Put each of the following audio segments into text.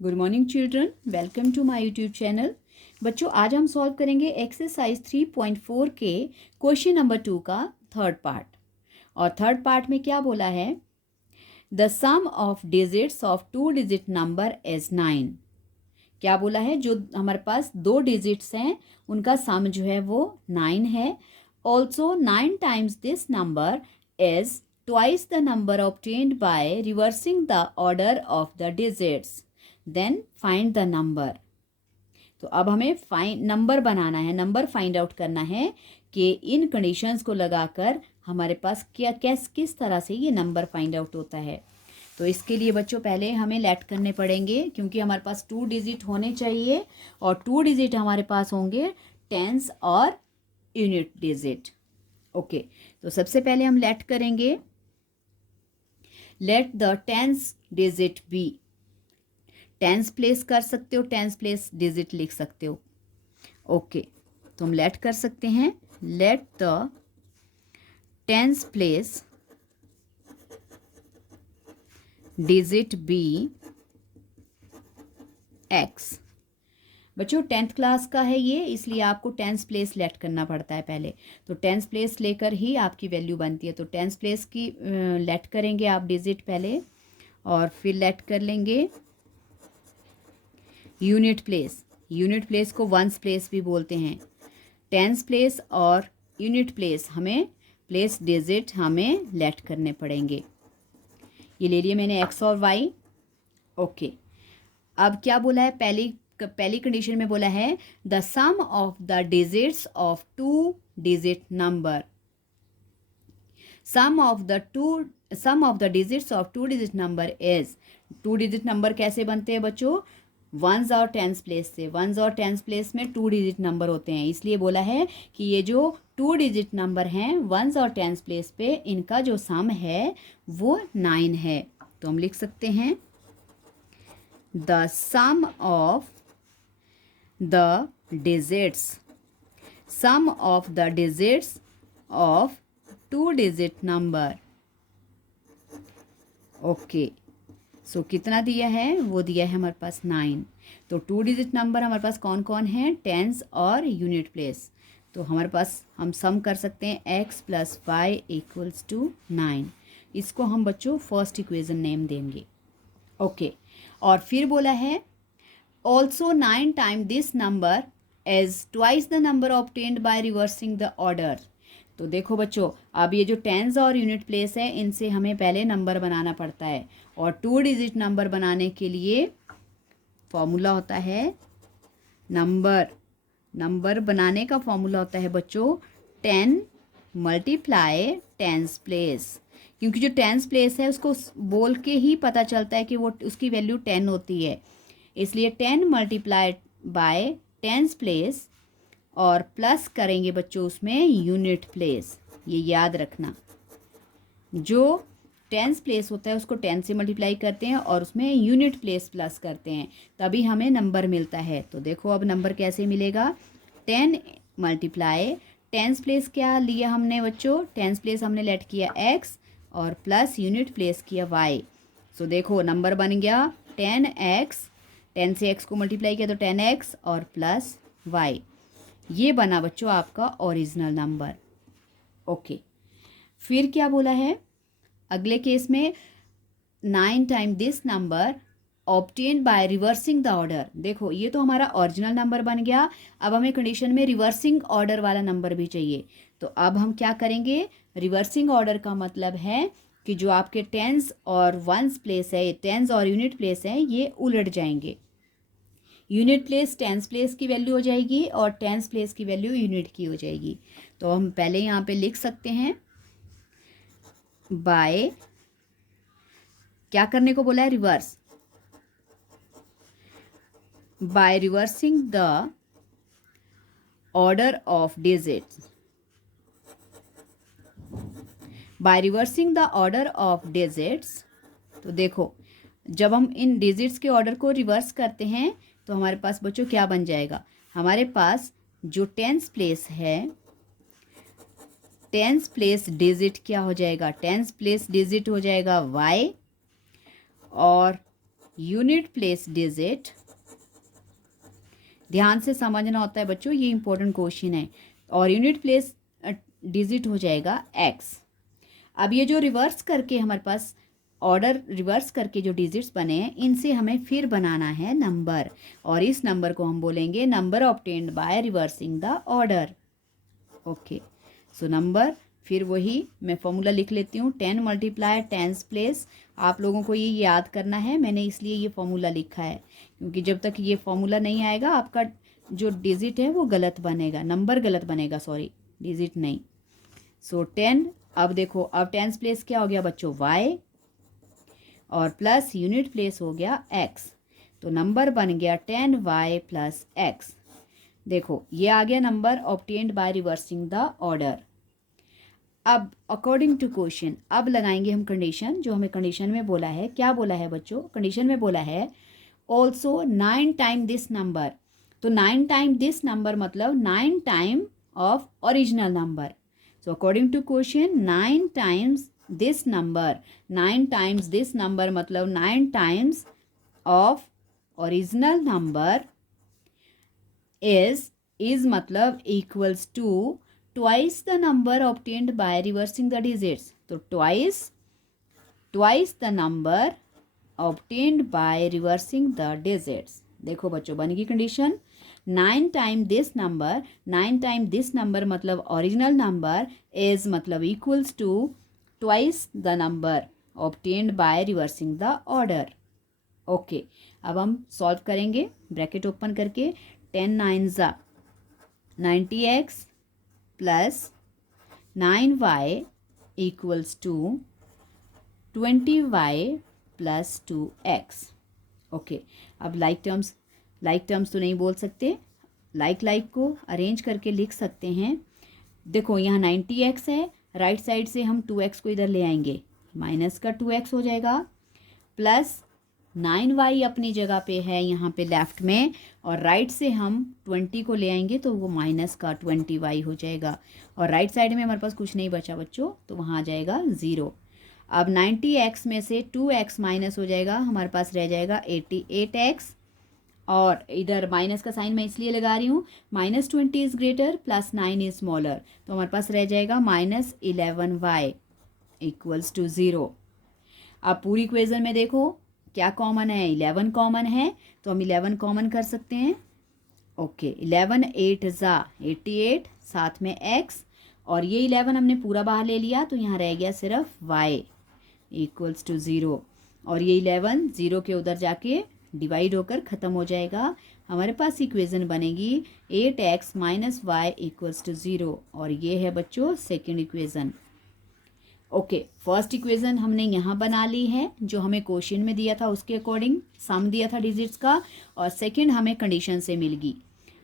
Good morning children, welcome to my YouTube channel. बच्चों, आज हम सॉल्व करेंगे एक्सरसाइज 3.4 के क्वेश्चन नंबर 2 का थर्ड पार्ट। और थर्ड पार्ट में क्या बोला है? The sum of digits of 2 digit number is 9। क्या बोला है? जो हमारे पास 2 डिजिट्स हैं उनका सम जो है वो 9 है। Also 9 times this number is twice the number obtained by reversing the order of the digits. Then find the number. तो अब हमें नंबर बनाना है, नंबर फाइंड आउट करना है कि इन कंडीशंस को लगाकर हमारे पास किस तरह से ये नंबर फाइंड आउट होता है। तो इसके लिए बच्चों पहले हमें लेट करने पड़ेंगे, क्योंकि हमारे पास 2 डिजिट होने चाहिए और 2 डिजिट हमारे पास होंगे टेंस और यूनिट डिजिट। ओके, तो सबसे पहले हम लेट करेंगे, let the tens digit be. Tens place कर सकते हो, टेंस प्लेस डिजिट लिख सकते हो। ओके, तो हम लेट कर सकते हैं, let the tens place digit be x. बच्चों 10th क्लास का है ये, इसलिए आपको टेंस प्लेस लेट करना पड़ता है पहले। तो टेंस प्लेस लेकर ही आपकी वैल्यू बनती है। तो टेंस प्लेस की लेट करेंगे आप डिजिट पहले, और फिर लेट कर लेंगे यूनिट प्लेस। यूनिट प्लेस को वंस प्लेस भी बोलते हैं। टेंस प्लेस और यूनिट प्लेस हमें प्लेस डिजिट हमें लेट करने पड़ेंगे। ये ले लिया मैंने एक्स और वाई। ओके, अब क्या बोला है? पहली कंडीशन में बोला है the sum of the digits of 2 digit number. Sum of the digits of 2 digit number is. 2 digit number कैसे बनते हैं बच्चों? वंस और टेंस प्लेस से। वंस और टेंस प्लेस में 2 डिजिट नंबर होते हैं, इसलिए बोला है कि ये जो 2 डिजिट नंबर हैं वंस और टेंस प्लेस पे, इनका जो सम है वो 9 है। तो हम लिख सकते हैं the sum of the digits, sum of the digits of 2 digit number. Okay, so कितना दिया है? वो दिया है हमारे पास 9। तो 2 डिजिट नंबर हमारे पास कौन कौन है? टेंस और यूनिट प्लेस। तो हमारे पास हम सम कर सकते हैं x + y = 9। इसको हम बच्चों फर्स्ट इक्वेशन नेम देंगे। ओके, और फिर बोला है also 9 time this number as twice the number obtained by reversing the order. तो देखो बच्चों, अब ये जो टेंस और यूनिट प्लेस है इनसे हमें पहले नंबर बनाना पड़ता है, और 2 डिजिट नंबर बनाने के लिए फॉर्मूला होता है नंबर बनाने का फॉर्मूला होता है बच्चों 10 × टेंस प्लेस। क्योंकि जो टेंस प्लेस है उसको बोल के ही पता चलता है कि वो उसकी वैल्यू 10 होती है, इसलिए 10 × टेंस प्लेस, और प्लस करेंगे बच्चों उसमें यूनिट प्लेस। ये याद रखना, जो टेंस प्लेस होता है उसको 10 से मल्टीप्लाई करते हैं और उसमें यूनिट प्लेस प्लस करते हैं, तभी हमें नंबर मिलता है। तो देखो अब नंबर कैसे मिलेगा? 10 × टेंस प्लेस क्या लिया हमने बच्चों? टेंस प्लेस हमने लेट किया x और प्लस यूनिट प्लेस किया y। सो देखो नंबर बन गया 10x। 10 से x को मल्टीप्लाई किया तो 10x और प्लस y। ये बना बच्चों आपका ओरिजिनल नंबर। ओके, फिर क्या बोला है अगले केस में? 9 time this number obtain bye reversing the order. देखो ये तो हमारा ओरिजिनल नंबर बन गया। अब हमें कंडीशन में रिवर्सिंग ऑर्डर वाला नंबर भी चाहिए। तो अब हम क्या करेंगे? रिवर्सिंग ऑर्डर का मतलब है कि जो आपके टेंस और वंस प्लेस है, टेंस और यूनिट प्लेस है, ये उलट जाएंगे। यूनिट प्लेस टेंस प्लेस की वैल्यू हो जाएगी और टेंस प्लेस की वैल्यू यूनिट की हो जाएगी। तो हम पहले यहाँ पे लिख सकते हैं बाय, क्या करने को बोला है? Reverse. Bye reversing the order of digits, bye reversing the order of digits. तो देखो जब हम इन डिजिट्स के ऑर्डर को रिवर्स करते हैं तो हमारे पास बच्चों क्या बन जाएगा? हमारे पास जो टेंस प्लेस है, टेंस प्लेस डिजिट क्या हो जाएगा? टेंस प्लेस डिजिट हो जाएगा y, और यूनिट प्लेस डिजिट, ध्यान से समझना होता है बच्चों, ये इंपॉर्टेंट क्वेश्चन है, और यूनिट प्लेस डिजिट हो जाएगा x। अब ये जो रिवर्स करके हमारे पास ऑर्डर रिवर्स करके जो डिजिट्स बने हैं, इनसे हमें फिर बनाना है नंबर, और इस नंबर को हम बोलेंगे number obtained by reversing the order. Okay, so number, फिर वही मैं फॉर्मूला लिख लेती हूँ, 10 मल्टीप्लाई टेंस प्लेस। आप लोगों को ये याद करना है, मैंने इसलिए ये फॉर्मूला लिखा है, क्योंकि जब तक ये फॉर्मूला नहीं आएगा आपका जो डिजिट है वो गलत बनेगा, नंबर गलत बनेगा, सॉरी डिजिट नहीं। सो 10, अब देखो अब टेंस प्लेस क्या हो गया बच्चों, y, और प्लस यूनिट प्लेस हो गया x, तो नंबर बन गया 10y प्लस x। देखो ये आ गया number obtained by reversing the order. अब अकॉर्डिंग टू क्वेश्चन अब लगाएंगे हम कंडीशन, जो हमें कंडीशन में बोला है, क्या बोला है बच्चों, कंडीशन में बोला है ऑल्सो 9 टाइम दिस नंबर। तो 9 टाइम दिस नंबर मतलब 9 time of original number. So according to question 9 times this number, 9 times this number मतलब 9 times of original number is मतलब equals to twice the number obtained by reversing the digits। तो twice the number obtained by reversing the digits। देखो बच्चों बन गई condition, 9 time this number, 9 time this number मतलब original number, is मतलब equals to twice the number obtained by reversing the order. Okay, अब हम solve करेंगे, ब्रैकेट ओपन करके, 10 9 ज़ा 90x plus 9y equals to 20y plus 2x। Okay, अब like terms तो नहीं बोल सकते, लाइक को अरेंज करके लिख सकते हैं। देखो यहाँ 90x है, राइट साइड से हम 2x को इधर ले आएंगे, माइनस का 2x हो जाएगा, प्लस 9y अपनी जगह पे है यहाँ पे लेफ्ट में, और राइट से हम 20 को ले आएंगे तो वो माइनस का 20y हो जाएगा, और राइट साइड में हमारे पास कुछ नहीं बचा बच्चों, तो वहाँ आ जाएगा 0। अब 90x में से 2x माइनस हो जाएगा, हमारे पास रह जाएगा 88x, और इधर माइनस का साइन मैं इसलिए लगा रही हूँ, -20 is greater plus 9 is smaller, तो हमारे पास रह जाएगा -11y इक्वल्स टू 0। अब पूरी इक्वेशन में देखो क्या कॉमन है, 11 कॉमन है, तो हम 11 कॉमन कर सकते हैं। ओके, 11 8 ज़ा 88, साथ में x, और ये 11 हमने पूरा बाहर ले लिया, तो यहाँ रह गया सिर्फ y इक्वल्स टू 0, और ये 11 0 के उधर जाके डिवाइड होकर ख़त्म हो जाएगा। हमारे पास इक्वेशन बनेगी 8x minus Y equals to 0, और ये है बच्चों second equation. Okay, first equation हमने यहाँ बना ली है, जो हमें क्वेश्चन में दिया था उसके अकॉर्डिंग सम दिया था डिजिट्स का, और सेकंड हमें कंडीशन से मिल गई।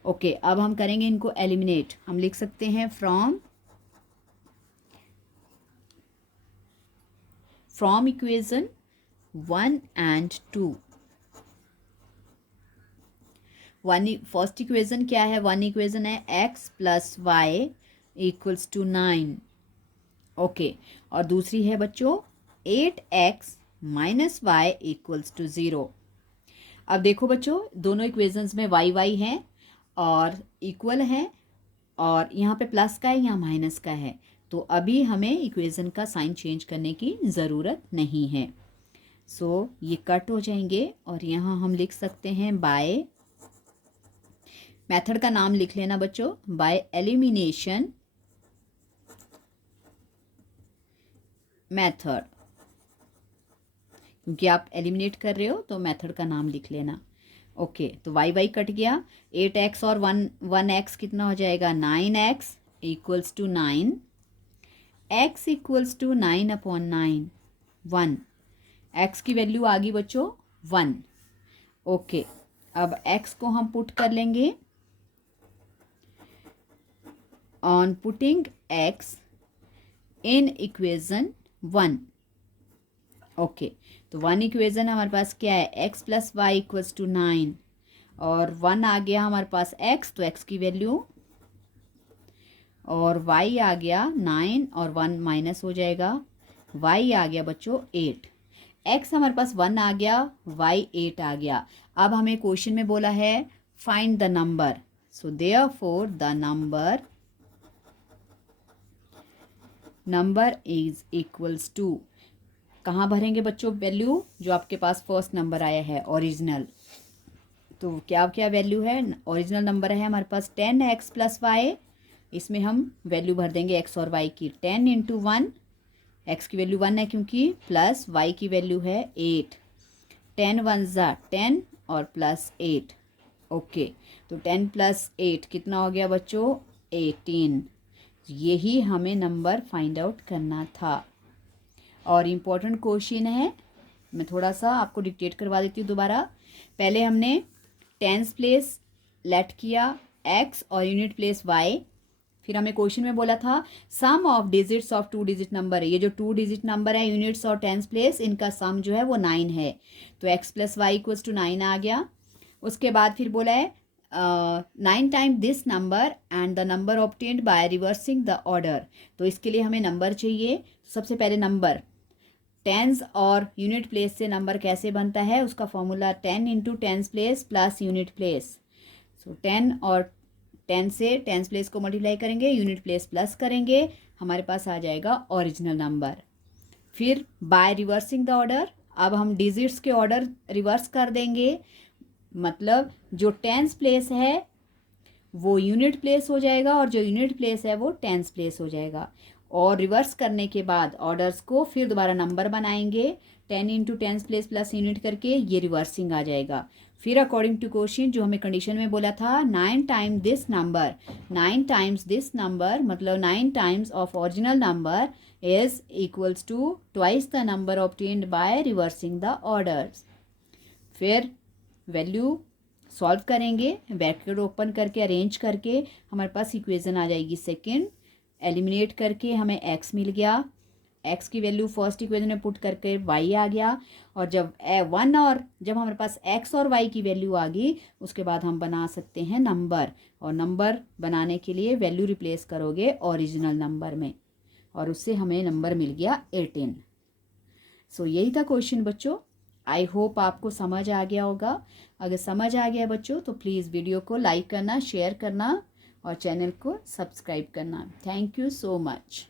ओके, अब हम करेंगे इनको एलिमिनेट। हम लिख सकते हैं from equation 1 and 2। First equation क्या है, 1 इक्वेशन है x plus y equals to 9। Okay, और दूसरी है बच्चों 8x minus Y equals to 0। अब देखो बच्चों दोनों इक्वेशंस में y है और इक्वल है, और यहाँ पे प्लस का है, यहाँ माइनस का है, तो अभी हमें इक्वेशन का साइन चेंज करने की ज़रूरत नहीं है। सो ये कट हो जाएंगे, और यहाँ हम लिख सकते हैं बाय, मेथड का नाम लिख लेना बच्चों, बाय एलिमिनेशन मेथड, क्योंकि आप एलिमिनेट कर रहे हो तो मेथड का नाम लिख लेना। ओके, तो y कट गया, 8x और 1x कितना हो जाएगा, 9x equals to 9, x equals to 9/9, 1, x की वैल्यू आ गई बच्चों 1। ओके, अब x को हम पुट कर लेंगे, on putting x in equation 1। Okay, तो 1 इक्वेशन हमारे पास क्या है, x plus y equals to 9, और 1 आ गया हमारे पास x, तो x की वैल्यू, और y आ गया 9 और 1 माइनस हो जाएगा, y आ गया बच्चों 8। x हमारे पास 1 आ गया, y 8 आ गया। अब हमें क्वेश्चन में बोला है find the number, so therefore the number is equals to, कहाँ भरेंगे बच्चों वैल्यू, जो आपके पास फर्स्ट नंबर आया है ओरिजिनल। तो क्या क्या वैल्यू है, ओरिजिनल नंबर है हमारे पास 10x + y, इसमें हम वैल्यू भर देंगे x और y की। 10 × 1, x की वैल्यू 1 है क्योंकि, प्लस y की वैल्यू है 8। 10 × 1 = 10 और प्लस 8। ओके, तो 10 + 8 कितना हो गया बच्चों, 18। यही हमें नंबर फाइंड आउट करना था। और इम्पोर्टेंट क्वेश्चन है, मैं थोड़ा सा आपको डिक्टेट करवा देती हूँ दोबारा। पहले हमने टेंस प्लेस लेट किया x और यूनिट प्लेस y, फिर हमें क्वेश्चन में बोला था sum of digits of 2 digit number है। ये जो 2 डिजिट नंबर है यूनिट्स और टेंस प्लेस, इनका सम जो है वो 9 है। तो x + y = 9 आ गया। उसके बाद फिर बोला है 9 time this number and the number obtained by reversing the order. तो इसके लिए हमें नंबर चाहिए। सबसे पहले नंबर, टेंस और यूनिट प्लेस से नंबर कैसे बनता है, उसका formula 10 × tens place plus unit place. So 10 और 10 से टेंस प्लेस को मल्टीप्लाई करेंगे, यूनिट प्लेस प्लस करेंगे, हमारे पास आ जाएगा ओरिजिनल नंबर। फिर बाय रिवर्सिंग द ऑर्डर, अब हम डिजिट्स के ऑर्डर रिवर्स कर देंगे, मतलब जो टेंस प्लेस है वो यूनिट प्लेस हो जाएगा और जो यूनिट प्लेस है वो टेंस प्लेस हो जाएगा। और रिवर्स करने के बाद ऑर्डर्स को फिर दोबारा नंबर बनाएंगे, 10 × टेंस प्लेस प्लस यूनिट करके, ये रिवर्सिंग आ जाएगा। फिर अकॉर्डिंग टू क्वेश्चन जो हमें कंडीशन में बोला था 9 time this number, 9 times this number मतलब 9 times of original number is equals to twice the number obtained by reversing the orders. फिर वैल्यू सॉल्व करेंगे, ब्रैकेट ओपन करके अरेंज करके हमारे पास इक्वेशन आ जाएगी सेकेंड। एलिमिनेट करके हमें x मिल गया, x की वैल्यू फर्स्ट इक्वेशन में पुट करके y आ गया। और जब 1 और जब हमारे पास x और y की वैल्यू आ गई, उसके बाद हम बना सकते हैं नंबर। और नंबर बनाने के लिए वैल्यू रिप्लेस करोगे ओरिजिनल नंबर में, और उससे हमें नंबर मिल गया 18। सो यही था क्वेश्चन बच्चों। आई होप आपको समझ आ गया होगा। अगर समझ आ गया बच्चों तो प्लीज़ वीडियो को लाइक करना, शेयर करना और चैनल को सब्सक्राइब करना। Thank you so much.